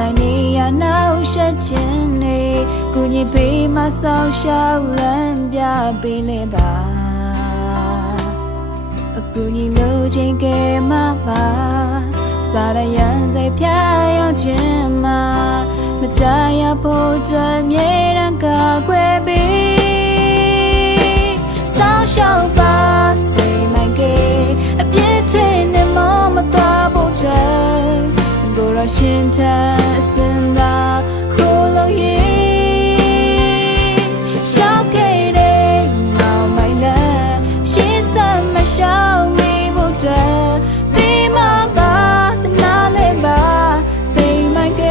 ဆိုင်နေရနောက်ရှက်ခြင်းနေကုညီပေးမဆောင်ရှောက်လမ်းပြပေးလေပါအကူညီလိုချင်ကဲမှာပါစားရရန်စိတ်ဖြာရောက်ခြင်းမှာမကြရဖို့အတွက်မြေရန်ကာကွယ်ပေးဆောင်းရှောက်ပါစိတ် ရရှင်ထအစင်သာခိုးလို့ရရှောက်ခဲ့တဲ့နောက်မိုင်လဲရှင်းစမရှောက်မိဖို့အတွက်ဒီမှာပါတနာလေးပါစိတ်မိုင်က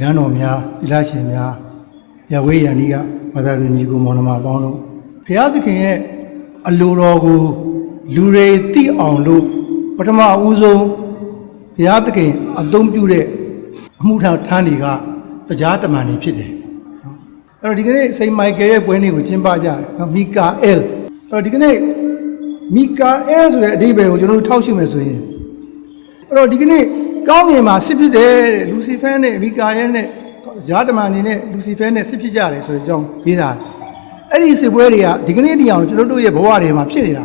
ရဟန်းတော်များတိလရှင်များရဝေးရန်ဤကဘာသာသူညီကိုမောင်နှမပေါင်းတို့ဘုရားသခင်ရဲ့အလိုတော်ကိုလူတွေသိအောင်လို့ ပထမအဦးဆုံးဘုရားသခင်အသုံးပြုတဲ့အမှုထမ်းထမ်းတွေကတရားတမန်တွေဖြစ်တယ်နော်အဲ့တော့ဒီကနေ့စိန်မိုက်ကယ်ရဲ့ပွဲနေ့ကိုကျင်းပကြတယ်နော်မီကာအဲလ်အဲ့တော့ဒီကနေ့မီကာအဲလ်ဆိုတဲ့အဓိပ္ပာယ်ကိုကျွန်တော်တို့ထောက်ရှုမယ်ဆိုရင်အဲ့တော့ဒီကနေ့ကောင်းကင်မှာစစ်ဖြစ်တယ်တဲ့လူစီဖဲနဲ့မီကာယဲနဲ့ဂျားတမန်နေနဲ့လူစီဖဲနဲ့စစ်ဖြစ်ကြတယ်ဆိုတဲ့အကြောင်းရေးတာအဲ့ဒီစစ်ပွဲတွေကဒီကနေ့တရားကျွန်တော်တို့ရဲ့ဘဝတွေမှာဖြစ်နေတာ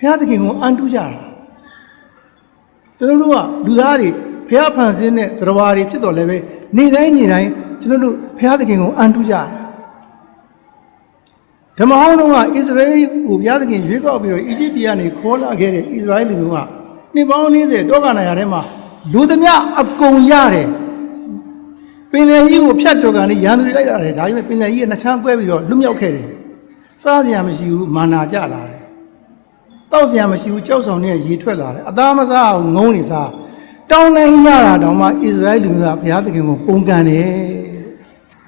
ဘုရားသခင်ကိုအန်တူးကြတာကျွန်တော်တို့ကလူသားတွေဘုရားဖန်ဆင်းတဲ့တရားတွေဖြစ်တော်လည်းပဲနေ့တိုင်းနေ့တိုင်းကျွန်တော်တို့ဘုရားသခင်ကိုအန်တူးကြတယ်ဓမ္မဟောင်းတော်ကအစ္စရေလကိုဘုရားသခင်ရွေးကောက်ပြီးတော့အီဂျစ်ပြည်ကနေခေါ်လာခဲ့တဲ့ဣသရေလလူမျိုးကနှစ်ပေါင်း40တောကနာရထဲမှာလူသမျှအကုန်ရတယ်ပင်လယ်ကြီးကိုဖြတ်ကျော်ကနေရန်သူတွေလိုက်ရတယ်ဒါပေမဲ့ပင်လယ်ကြီးကနှစ်ချမ်းကွဲပြီးတော့လွတ်မြောက်ခဲ့တယ်စားစရာမရှိဘူးမာနာကြလာတယ် တောက်စရာမရှိဘူးကြောက်ဆောင်နဲ့ရေထွက်လာတယ်အသားမစားအောင်ငုံနေစားတောင်းနိုင်ရတာတောင်မှဣသရေလလူမျိုးကဘုရားသခင်ကိုပုံကန်တယ်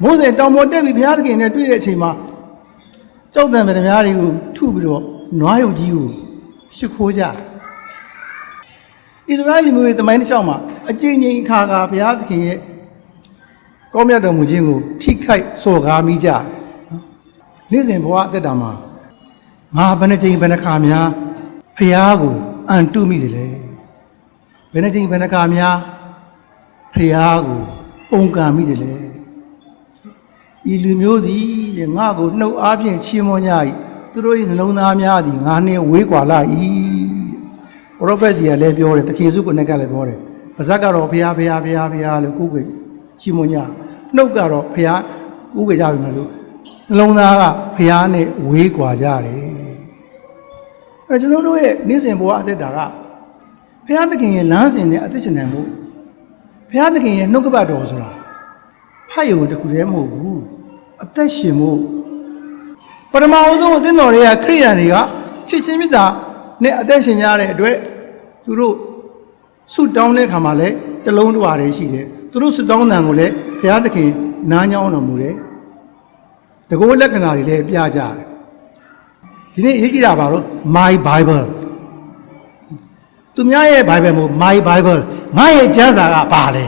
မိုးစေတောင်ပေါ်တက်ပြီးဘုရားသခင်နဲ့တွေ့တဲ့အချိန်မှာကြောက်တံဗရမများတွေကိုထုပြီးတော့နွားရုပ်ကြီးကိုရှ िख ိုးကြဣသရေလလူမျိုးရဲ့တမိုင်းတစ်လျှောက်မှာအကျဉ်းချင်းအခါခါဘုရားသခင်ရဲ့ကောင်းမြတ်တော်မူခြင်းကိုထိခိုက်စော်ကားမိကြတယ်နော်နေ့စဉ်ဘဝအသက်တာမှာငါဘယ်နှကြိမ်ဘယ်နှခါများဘု ရားကိုအန်တုမိတယ်လေဘယ်နှကြိမ်ဘယ်နှခါများဘုရားကိုပုံကံမိတယ်လေဤလူမျိုးသည်တဲ့ငါကိုနှုတ်အားဖြင့်ချီးမွမ်းကြ၏သူတို့၏နှလုံးသားများသည်ငါနှင့်ဝေးကွာလာ၏ပရောဖက်ကြီးကလည်းပြောတယ်တခင်စုကိုနဲ့ကလည်းပြောတယ်ပါဇက်ကတော့ဘုရားဘုရားဘုရားဘုရားလို့ကိုယ်ကိုချီးမွမ်းကြနှုတ်ကတော့ဘုရားကိုယ်ကိုကြပြီမလို့နှလုံးသားကဘုရားနဲ့ဝေးကွာကြတယ် အဲကျွန်တော်တို့ရဲ့နေ့စဉ်ဘဝအသက်တာကဘုရားသခင်ရဲ့လမ်းစဉ်နဲ့အသက်ရှင်နေမှုဘုရားသခင်ရဲ့နှုတ်ကပတ်တော်ဆိုတာဖတ်ရုံတခုတည်းမဟုတ်ဘူးအသက်ရှင်မှုပထမအဆုံးအသင်းတော်တွေကခရိယန်တွေကချစ်ချင်းမြတ်တာနဲ့အသက်ရှင်ကြတဲ့အတွက်သူတို့ဆုတောင်းတဲ့ခါမှာလည်းတလုံးတစ်ပါးတည်းရှိတယ်သူတို့ဆုတောင်းတဲ့ကိုလည်းဘုရားသခင်နားညောင်းတော်မူတယ်တကောလက္ခဏာတွေလည်းပြကြတယ် ဒီနေ့ရေးကြည့်တာပါတော့ my bible သူများရဲ့ bible မဟုတ် my bible ငါရဲ့ကျမ်းစာကဘာလဲ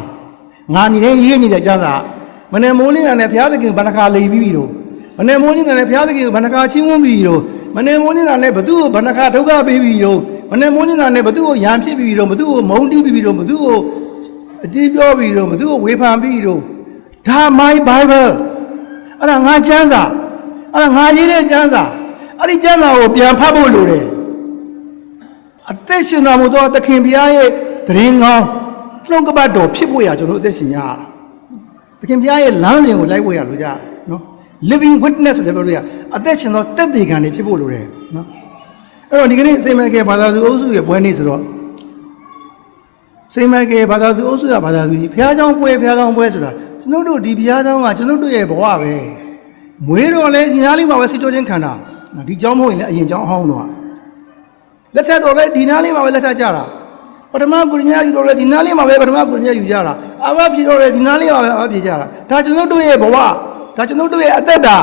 ငါညီတဲ့ရေးနေတဲ့ကျမ်းစာမနေ့မိုးလင်းတာနဲ့ဘုရားသခင်ဘဏ္ဍခါလိမ်ပြီးပြီတော့မနေ့မိုးလင်းတာနဲ့ဘုရားသခင်ဘဏ္ဍခါချင်းဝန်းပြီးပြီတော့မနေ့မိုးလင်းတာနဲ့ဘသူ့ကိုဘဏ္ဍခါဒုက္ခပေးပြီးတော့မနေ့မိုးလင်းတာနဲ့ဘသူ့ကိုရံဖြစ်ပြီးတော့ဘသူ့ကိုမုန်းတီးပြီးတော့ဘသူ့ကိုအတင်းပြောပြီးတော့ဘသူ့ကိုဝေဖန်ပြီးတော့ဒါ my bible အဲ့ဒါငါကျမ်းစာအဲ့ဒါငါရေးတဲ့ကျမ်းစာ အဲ့ဒီကျမ်းစာကိုပြန်ဖတ်ဖို့လိုတယ်အသက်ရှင်တော်မူသောသခင်ဘုရားရဲ့တရင်ကောင်းနှုတ်ကပတ်တော်ဖြစ်ဖို့ရကျွန်တော်တို့အသက်ရှင်ရတာသခင်ဘုရားရဲ့လမ်းစဉ်ကိုလိုက်ဖို့ရလို့ကြနော် living witness ဆိုတဲ့ပြောလို့ရအသက်ရှင်သောတက်တည်ခံတွေဖြစ်ဖို့လိုတယ်နော်အဲ့တော့ဒီကနေ့စိတ်မဲကဲဘာသာသူအုပ်စုရဲ့ပွဲနေ့ဆိုတော့စိတ်မဲကဲဘာသာသူအုပ်စုရဘာသာသူကြီးဘုရားကျောင်းပွဲဘုရားကျောင်းပွဲဆိုတာကျွန်တော်တို့ဒီဘုရားကျောင်းကကျွန်တော်တို့ရဲ့ဘဝပဲမွေးတော့လဲဒီနားလေးမှာပဲစိတ်ကြောချင်းခံတာ ဒီကျောင်းမဟုတ်ရင်လည်းအရင်ကျောင်းအဟောင်းတော့ လက်ထက်တော့လဲဒီနားလေးမှာပဲလက်ထက်ကြတာပထမကုညယူတော့လဲဒီနားလေးမှာပဲပထမကုညယူကြတာအဘဖြေတော့လဲဒီနားလေးမှာပဲအဘဖြေကြတာဒါကျွန်တော်တို့ရဲ့ဘဝဒါကျွန်တော်တို့ရဲ့အသက်တာ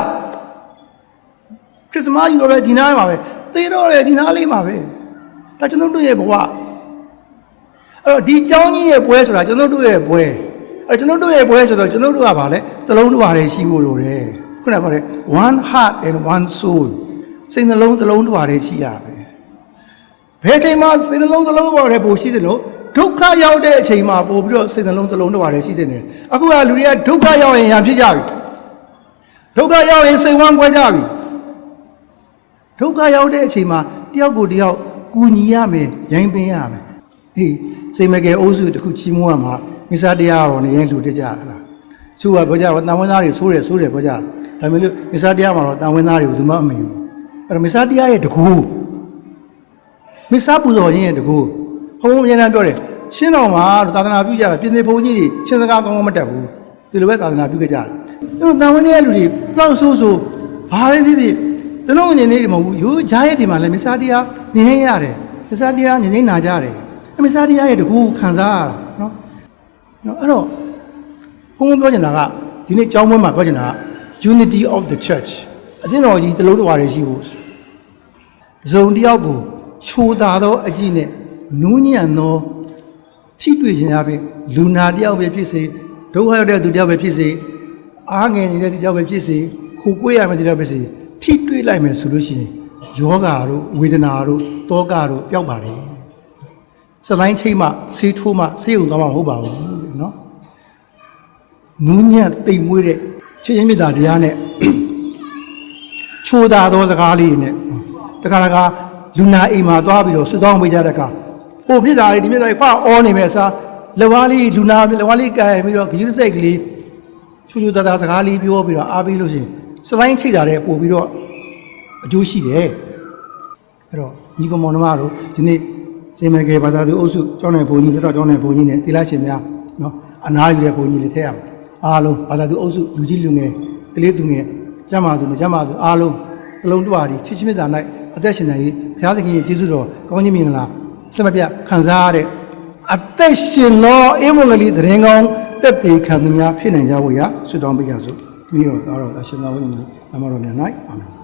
ခရစ်စမတ်ယူတော့လဲဒီနားမှာပဲသေတော့လဲဒီနားလေးမှာပဲဒါကျွန်တော်တို့ရဲ့ဘဝအဲ့တော့ဒီเจ้าကြီးရဲ့ပွဲဆိုတာကျွန်တော်တို့ရဲ့ပွဲအဲ့ကျွန်တော်တို့ရဲ့ပွဲဆိုတော့ကျွန်တော်တို့ကဘာလဲသလုံးတစ်ပါးတည်းရှိဖို့လိုတယ်ခုနကပြောတယ် one heart and one soul စိတ်နှလုံးတစ်လုံးတစ်ပါးတည်းရှိရမယ်ဘယ်အချိန်မှစိတ်နှလုံးတစ်လုံးတစ်ပါးတည်းပိုရှိတယ်လို့ဒုက္ခရောက်တဲ့အချိန်မှာပို့ပြီးတော့စိတ်နှလုံးတစ်လုံးတစ်ပါးတည်းရှိနေတယ်အခုကလူတွေကဒုက္ခရောက်ရင်ရံဖြစ်ကြပြီဒုက္ခရောက်ရင်စိတ်ဝမ်းကွဲကြပြီဒုက္ခရောက်တဲ့အချိန်မှာတယောက်ကိုတယောက်ကူညီရမယ်ရိုင်းပင်းရမယ်အေးစိတ်မကယ်အုပ်စုတစ်ခုချီးမွမ်းရမှာမိစ္ဆာတရားတော်နေရင်လူတက်ကြလားသူကပြောကြတာတန်ဝင်းသားတွေဆိုးတယ်ဆိုးတယ်ပြောကြတာဒါပေမဲ့လို့မိစ္ဆာတရားမှာတော့တန်ဝင်းသားတွေကိုသူမှမယူ အဲ့တော့မိစ္ဆာတရားရဲ့တကူမစ္ဆာပူဇော်ခြင်းရဲ့တကူဘုံဘုံအများအားပြောတယ်ရှင်းတော်မှာလို့သာသနာပြုကြတယ်ပြင်သေးဘုံကြီးတွေရှင်းစကားကောင်းကောင်းမတက်ဘူးဒီလိုပဲသာသနာပြုကြတယ်အဲ့တော့တန်ဝင်းတဲ့လူတွေလောက်ဆိုးဆိုးဘာပဲဖြစ်ဖြစ်တလုံးအနေနဲ့မဟုတ်ဘူးရိုးကြားရဲ့ဒီမှာလည်းမစ္ဆာတရားနေနေရတယ်မစ္ဆာတရားနေနေနာကြတယ်အဲ့မစ္ဆာတရားရဲ့တကူခံစားရတာနော်နော်အဲ့တော့ဘုံဘုံပြောချင်တာကဒီနေ့ကျောင်းပွဲမှာပြောချင်တာက unity of the church အသင်းတော်ကြီးတလုံးတစ်ဝါတည်းရှိဖို့ဇုံတယောက်ကိုချိုတာသောအကြည့်နဲ့နူးညံ့သောထိတွေ့ခြင်းအပြင်လူနာတယောက်ပဲဖြစ်စေဒုက္ခရောက်တဲ့သူတယောက်ပဲဖြစ်စေအားငယ်နေတဲ့သူတယောက်ပဲဖြစ်စေခိုကိုွေးရမယ့်သူတယောက်ပဲဖြစ်စေထိတွေ့လိုက်မယ်ဆိုလို့ရှိရင်ယောဂါတို့ဝေဒနာတို့တောကတို့ပျောက်ပါတယ်စလိုင်းချိတ်မှဆေးထိုးမှဆေးရုံသွားမှမဟုတ်ပါဘူးတဲ့နော်နူးညံ့တိမ်မွေးတဲ့ချစ်ချင်းမေတ္တာတရားနဲ့ ချိုးတာသောစကားလေးတွေနဲ့တခါတခါလူနာအိမ်မှာသွားပြီးတော့ဆူတောင်းပေးကြတဲ့အခါဟိုပြစ်တာလေးဒီပြစ်တာလေးခွာအောနေမဲ့အစားလက်ဝါးလေးလူနာလက်ဝါးလေးကင်ပြီးတော့ဂရုစိတ်ကလေးချူချူတာတာစကားလေးပြောပြီးတော့အားပေးလို့ရှိရင်စတိုင်းချိတ်တာတဲ့ပို့ပြီးတော့အကျိုးရှိတယ်အဲ့တော့ညီကောင်မောင်နှမတို့ဒီနေ့ရှင်မကေဘာသာသူအုပ်စုကျောင်းနယ်ဘုံကြီးတက်တော့ကျောင်းနယ်ဘုံကြီးနဲ့တိလရှင်များနော်အနာယူတဲ့ဘုံကြီးလေးထည့်ရမယ်အားလုံးဘာသာသူအုပ်စုလူကြီးလူငယ်ကလေးသူငယ် ကျမ်းမာသူမကျမ်းမာသူအားလုံးအလုံးတွားဒီချစ်ချင်းမြတ်တာ၌အသက်ရှင်နေရေးဘုရားသခင်ရဲ့ကျေးဇူးတော်ကောင်းကြီးမင်္ဂလာအစမပြတ်ခံစားရတဲ့အသက်ရှင်သောအေဝံဂေလိသတင်းကောင်းတက်သေးခံသူများဖြစ်နိုင်ကြဖို့ရဆုတောင်းပေးကြစို့မိတော်သားတော်အရှင်သာဝိညာဉ်နမတော်မြတ်၌အာမင်